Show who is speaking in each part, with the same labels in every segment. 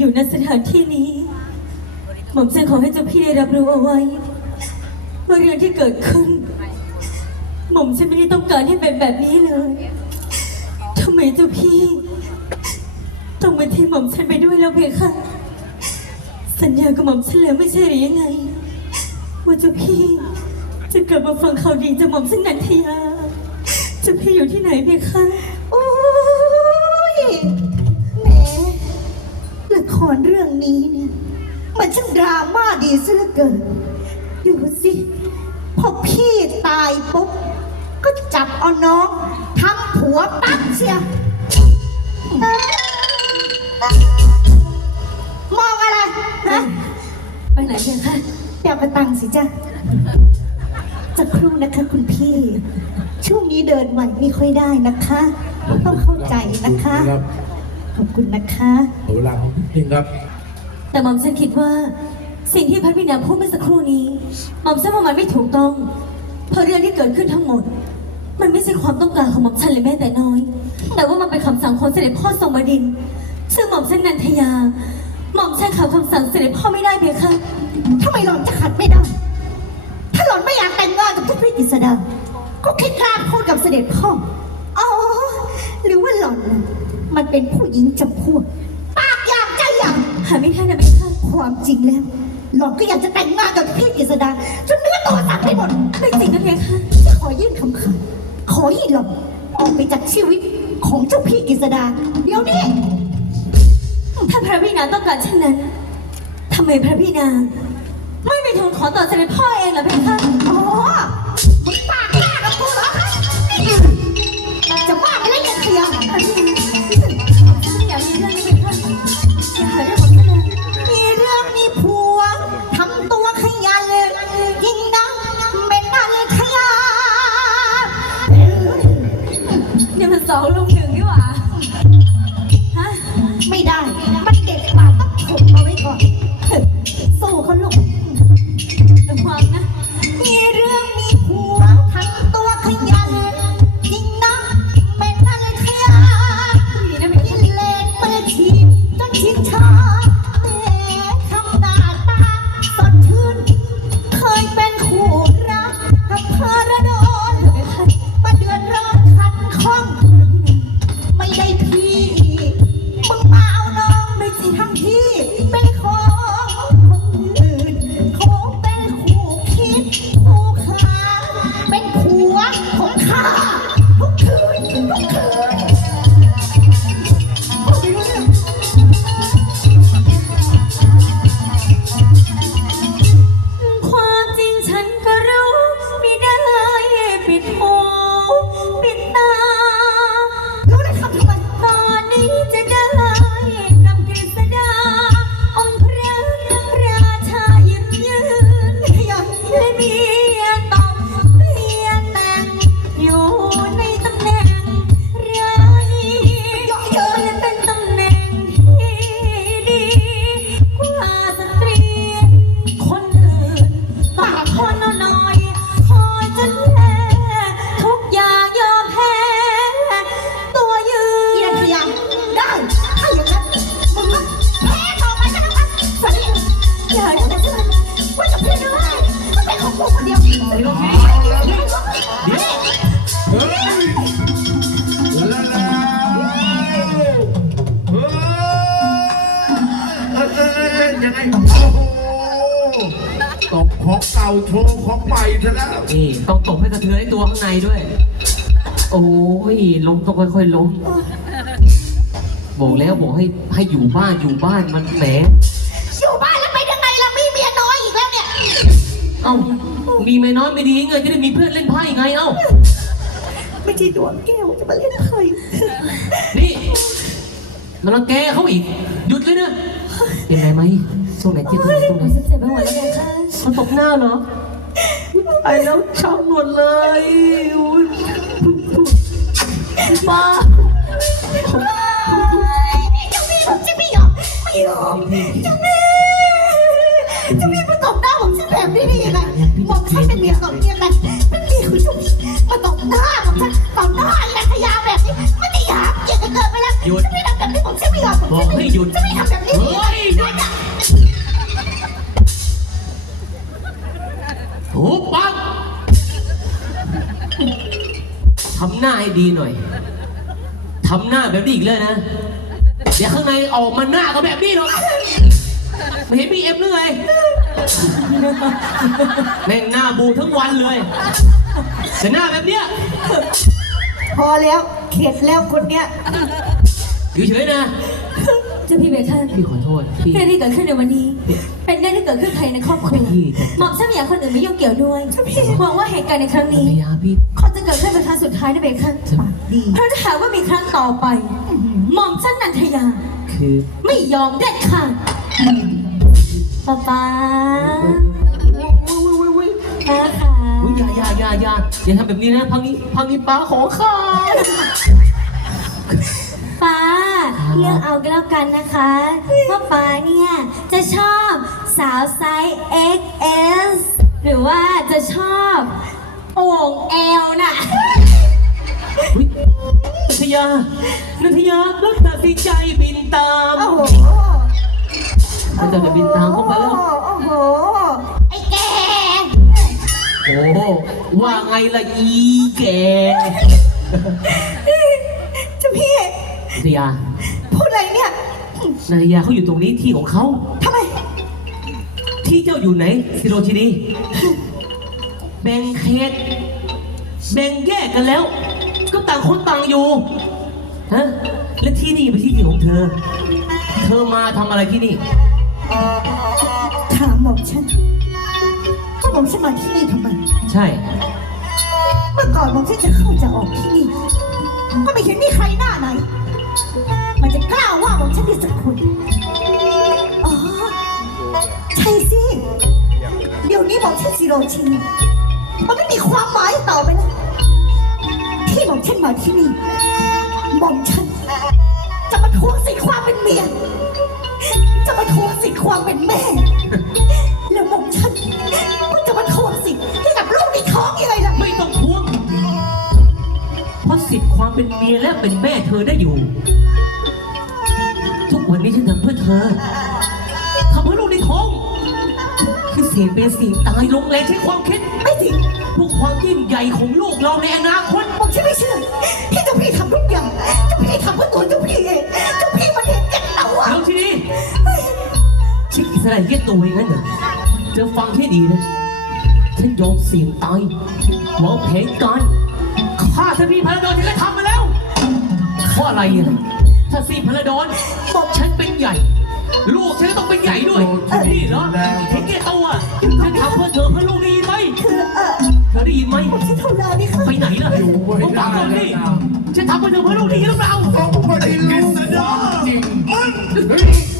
Speaker 1: อยู่ใน
Speaker 2: สถานที่นี้ หม่อมฉันขอให้เจ้าพี่ได้รับรู้เอาไว้ว่าเรื่องที่เกิดขึ้น หม่อมฉันไม่ได้ต้องการให้เป็นแบบนี้เลยทำไมเจ้าพี่ ต้องมาทิ้งหม่อมฉันไปด้วยแล้วเพคะสัญญากับหม่อมฉันแล้วไม่ใช่หรือยังไงว่าเจ้าพี่จะกลับมาฟังข่าวดีจากหม่อมฉันนันทยาเจ้าพี่อยู่ที่ไหนเพคะ
Speaker 3: รเรื่องนี้เนี่ย มันช่างดราม่าดีซะเหลือเกิน ดูสิ พอพี่ตายปุ๊บ ก็จับเอาน้องทำผัวปั๊บเชียวมองอะไรฮะ
Speaker 2: ไปไหนเพคะ
Speaker 3: เดี๋ยวมาตังค์สิจ้ะจะครู่นะคะคุณพี่ ช่วงนี้เดินไหวไม่ค่อยได้นะคะ ต้องเข้าใจนะคะ
Speaker 1: รับ
Speaker 3: ขอบคุณนะคะ
Speaker 1: ขอเวลาของจริงครับ
Speaker 2: แต่หม่อมฉันคิดว่า สิ่งที่พัฒวินาพูดเมื่อสักครู่นี้หม่อมฉันว่ามันไม่ถูกต้องเพราะเรื่องที่เกิดขึ้นทั้งหมด มันไม่ใช่ความต้องการของหม่อมฉันเลยแม้แต่น้อย แต่ว่ามันเป็นคำสั่งของเสด็จพ่อทรงบดินทร์ซึ่งหม่อมฉันนันทยา หม่อมฉันขัดคำสั่งเสด็จพ่อไม่ได้เพคะ
Speaker 3: ทำไมหล่อนจะขัดไม่ได้ ถ้าหล่อนไม่อยากแต่งงานกับทุกพี่กิษดาก็แค่กล้าพูดกับเสด็จพ่อ อ๋อ หรือว่าหล่อนน่ะมัน เป็นผู้หญิงจำพวกปากอยากใจอยาก
Speaker 2: หาไม่ได้นะเพคะ
Speaker 3: ความจริงแล้ว หล่อนก็อยากจะแต่งงานกับพี่กิษดาจนเนื้อตัวสั่นไปหมด
Speaker 2: ไม่จริงนะเพคะ
Speaker 3: จะขอยื่นคำขาดขอให้หล่อนออกไปจากชีวิตของเจ้าพี่กิษดา เดี๋ยวนี้
Speaker 2: ถ้าพระพี่นางต้องการเช่นนั้นทำไมพระพี่นางไม่ไปทูลขอต่อเสด็จพ่อเองล่ะเพคะ
Speaker 3: ยวเฮ้ยแล้
Speaker 2: วแล้
Speaker 3: วเฮ้
Speaker 1: ยเฮ้ยยังไงโอ้โหตบของเก่าโชว์ของใหม่ซะแล้ว
Speaker 4: นี่ต้องตบให้กระเทือนให้ตัวข้างในด้วย โอ้ยล้มต้องค่อยๆล้ม บอกแล้วบอกให้ให้อยู่บ้านอยู่บ้านมันแหม
Speaker 3: อยู่บ้านแล้วไปยังไงล่ะมีเมียน้อยอีกแล้วเนี่ย
Speaker 4: เอ้า มีไม่น้อยไม่ดีไงจะได้มีเพื่อนเล่นไพ่ไงเอ้า
Speaker 3: ไม่ใช่ดวงแก้วจะมาเล่นไพ่
Speaker 4: นี่มันรังแกเขาอีก หยุดเลยนะ เป็นไรไหมตรงไหนเจ็บตรงไหนตรงไหน
Speaker 2: หม่อมฉันเจ็บไปหมดแล้วไงคะ
Speaker 4: เขาตบหน้าเหรอไอ้แล้วช้ำหมดเลยอุ๊ยป้า
Speaker 3: เจ้าพี่ผมจะไม่ยอมไม่ยอมเจ้าพี่เจ้าพี่มาตบหน้าผมฉันแบบนี้ได้ยังไง หน้าผมฉันตบหน้าแหละขยาแบบนี้ไม่ได้ยามเกลียดกันเกินไปแล้วจะไม่ทำแบบนี้ผมจะไม่ยอมผม
Speaker 4: บอกให้หยุด
Speaker 3: จะไม่ทำแบบนี้
Speaker 4: เฮ้ยหยุดหูปังทำหน้าให้ดีหน่อยทำหน้าแบบนี้อีกเลยนะ เดี๋ยวข้างในออกมาหน้าก็แบบนี้หรอกไม่เห็นมีเอฟหรือไง แม่งหน้าบูทั้งวันเลยแต่หน้าแบบเนี้ย
Speaker 3: พอแล้วเข็ดแล้วคนเนี้ย
Speaker 4: อยู่เฉยๆนะ
Speaker 2: เจ้าพี่เบคอน
Speaker 4: พี่ขอโทษพี่
Speaker 2: เรื่องที่เกิดขึ้นในวันนี้ เป็นเรื่องที่เกิดขึ้นภายในครอบครัว
Speaker 4: พี่
Speaker 2: หม่อมฉันไม่อยากให้คนอื่นมายุ่งเกี่ยวด้วยหวังว่าเหตุการณ์ในครั้ง
Speaker 4: ภร
Speaker 2: นี้
Speaker 4: รยาพี่
Speaker 2: เขาจะเกิดขึ้นเป็นครั้งสุดท้ายนะเบคอนเพราะถ้าหากว่ามีครั้งต่อไปหม่อมฉันนันทยา
Speaker 4: คือ
Speaker 2: ไม่ยอมเด็ดขาด ป๊าป๊าป๊าค่ะ
Speaker 4: อุ้ยอย่าอย่าอย่าอย่าอย่าทำแบบนี้นะพังนี้พังนี้ป้าขอข้าว
Speaker 2: ป๊าเลือกเอาก็แล้วกันนะคะว่าป๊าเนี่ย จะชอบสาวไซส์ XS หรือว่าจะชอบโอ่งเอลน่ะ
Speaker 4: อุ้ยนัทยานัทยาแล้วตัดสินใจบินตาม
Speaker 3: โอ้โห
Speaker 4: มันจะบินตามเข้าไปแล้ว
Speaker 3: โอ้โห ไอ้แก
Speaker 4: โอ้ว่าไงล่ะอีแก
Speaker 3: เจ้าพี่
Speaker 4: นัทยา
Speaker 3: พูดอะไรเนี่ย
Speaker 4: นัทยาเขาอยู่ตรงนี้ที่ของเขา
Speaker 3: ทำไม
Speaker 4: ที่เจ้าอยู่ไหนสิโรชินีแบ่งเขตแบ่งแยกกันแล้ว ก็ต่างคนต่างอยู่ฮะและที่นี่เป็นที่ที่ของเธอ เธอมาทำอะไรที่นี่
Speaker 3: ถามหม่อมฉันว่าหม่อมฉันมาที่นี่ทำไม
Speaker 4: ใช่
Speaker 3: เมื่อก่อนหม่อมฉันจะเข้าจะออกที่นี่ ก็ไม่เห็นมีใครหน้าไหน มันจะกล้าว่าหม่อมฉันที่สักคนอ๋อใช่สิ เดี๋ยวนี้หม่อมฉันสิโรชินีมันไม่มีความหมายต่อไปแล้ว ที่หม่อมฉันมาที่นี่หม่อมฉันจะมาทวงสิทธิ์ความเป็นเมีย จะมาทวงสิทธิ์ความเป็นแม่ แล้วหม่อมฉันก็จะมาทวงสิทธิ์ให้กับลูกในท้องยังไงล่ะ
Speaker 4: ไม่ต้องทวงเพราะสิทธิ์ความเป็นเมียและเป็นแม่เธอได้อยู่ ทุกวันนี้ฉันทำเพื่อเธอทำเพื่อลูกในท้องคือเสียเป็นสิ่งตายลงแรงใช้ความคิด
Speaker 3: ไม่จริง
Speaker 4: เพื่อความยิ่งใหญ่ของลูกเราในอนาคต
Speaker 3: ผมฉันไม่เชื่อที่เจ้าพี่ทำทุกอย่างเจ้าพี่ทำ
Speaker 4: ชิคอิสระเย็ดตัวเองนั่นเหรอเธอฟังให้ดีนะฉันยอมเสี่ยงตายวางแผนการฆ่าท่านพี่พระดอนฉันก็ทำมาแล้วเพราะอะไรอะถ้าซีพระดอนบอกฉันเป็นใหญ่ ลูกฉันก็ต้องเป็นใหญ่ด้วยนี่เหรอเห็นแก่ตัวฉันทำเพื่อเธอเพื่อลูกได้ยินไหม
Speaker 3: คือเออ
Speaker 4: เธอได้ยินไหม
Speaker 3: ผมฉันทำลายนี่ค่ะ
Speaker 4: ไปไหนล่ะต้องฟังก่อนดิฉันทำเพื่อเธอเพื่อลูกได้ยินหรือเปล่า
Speaker 1: ต้องปฏิรูปความจริงมึง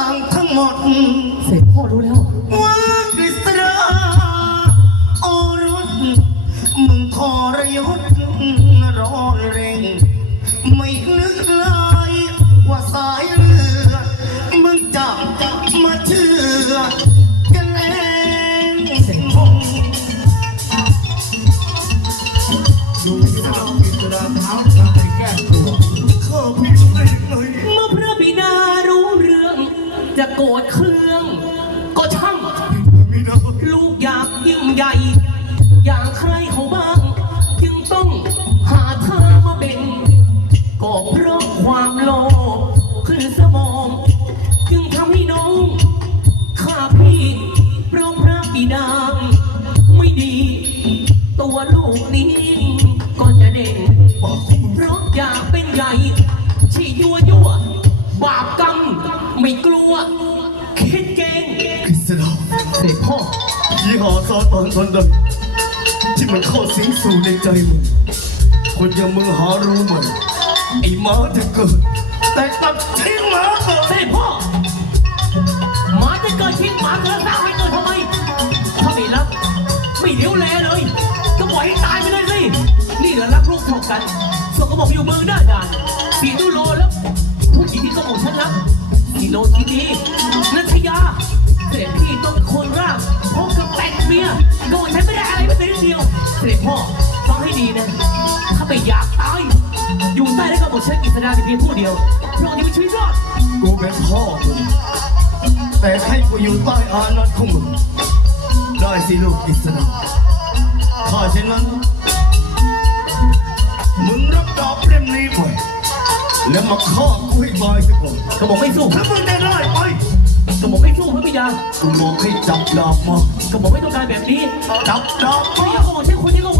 Speaker 5: เบื้องหลังทั้งหมด
Speaker 4: เสร็จพ่อรู้แล้ว
Speaker 5: ว่ากฤษดาโอรสมึงทรยศร้อนเร่ง ไม่นึกเลยว่าสายเลือดมึงจะมาเชื่อกันเอง
Speaker 1: ดูที่เราอิสระเท้าทำไปแให
Speaker 4: ญ่ อย่างใครเขาบ้าง จึงต้องหาทางมาเป็นก็เพราะความโลภขึ้นสมอง จึงทำให้น้องข้าพี่เพราะพระบิดาไม่ดี ตัวลูกนี้ ก็จะเด่นเพราะอยากเป็นใหญ่ที่ยั่วยั่วบาปกรรมไม่กลัว คิดเก่งเด็กพ่อ
Speaker 5: ยี่ห้อซอสตอนตอนใดที่มันเข้าสิงสู่ในใจมึงคนอย่างมึงหารู้ไหมไอ้หมาจะเกิด แต่กลับทิ้งหมาเกิด
Speaker 4: เสด็จพ่อหมาจะเกิดชิงหมาเกิดสร้างให้เกิดทำไมถ้าไม่รักไม่เลี้ยวแลเลย ก็ปล่อยให้ตายไปเลยสินี่เหลือรักลูกเท่ากันส่วนก็บอกอยู่เมืองหน้าด่านสีตุโลแล้วผู้หญิงที่ก็บอกฉันรักสีโลทีนี้นัทยาเสด็จพี่ต้องคน เดียวเสด็จพ่อฟังให้ดีนะถ้าไม่อยากตายอยู่ใต้แล้วก็บอกฉันกิษดาแต่เพียงผู้เดียวพระองค์จะมีชีวิตรอด
Speaker 5: กูเป็นพ่อมึงแต่ให้กูอยู่ใต้อานัตของมึงได้สิลูกอิสระถ้าเช่นนั้น มึงรับดาบเล่มนี้ไปแล้วมาฆ่ากูให้ตายซะก่อน
Speaker 4: ก็บอกไม่สู้
Speaker 5: ถ้ามึงได้ไล่ไป
Speaker 4: ก็บอกไม่สู้พระบิดา
Speaker 5: กูบอกให้จับดาบมา
Speaker 4: ก็บอกไม่ต้องการแบบนี้
Speaker 5: จับดาบ
Speaker 4: ไม่
Speaker 5: มา
Speaker 4: อยากบอกแค่คนนี้ก็พอแล้ว
Speaker 5: จับดาบมา
Speaker 4: พ่อไอ้
Speaker 5: ไอ้
Speaker 4: ยา
Speaker 1: ให้ฟัง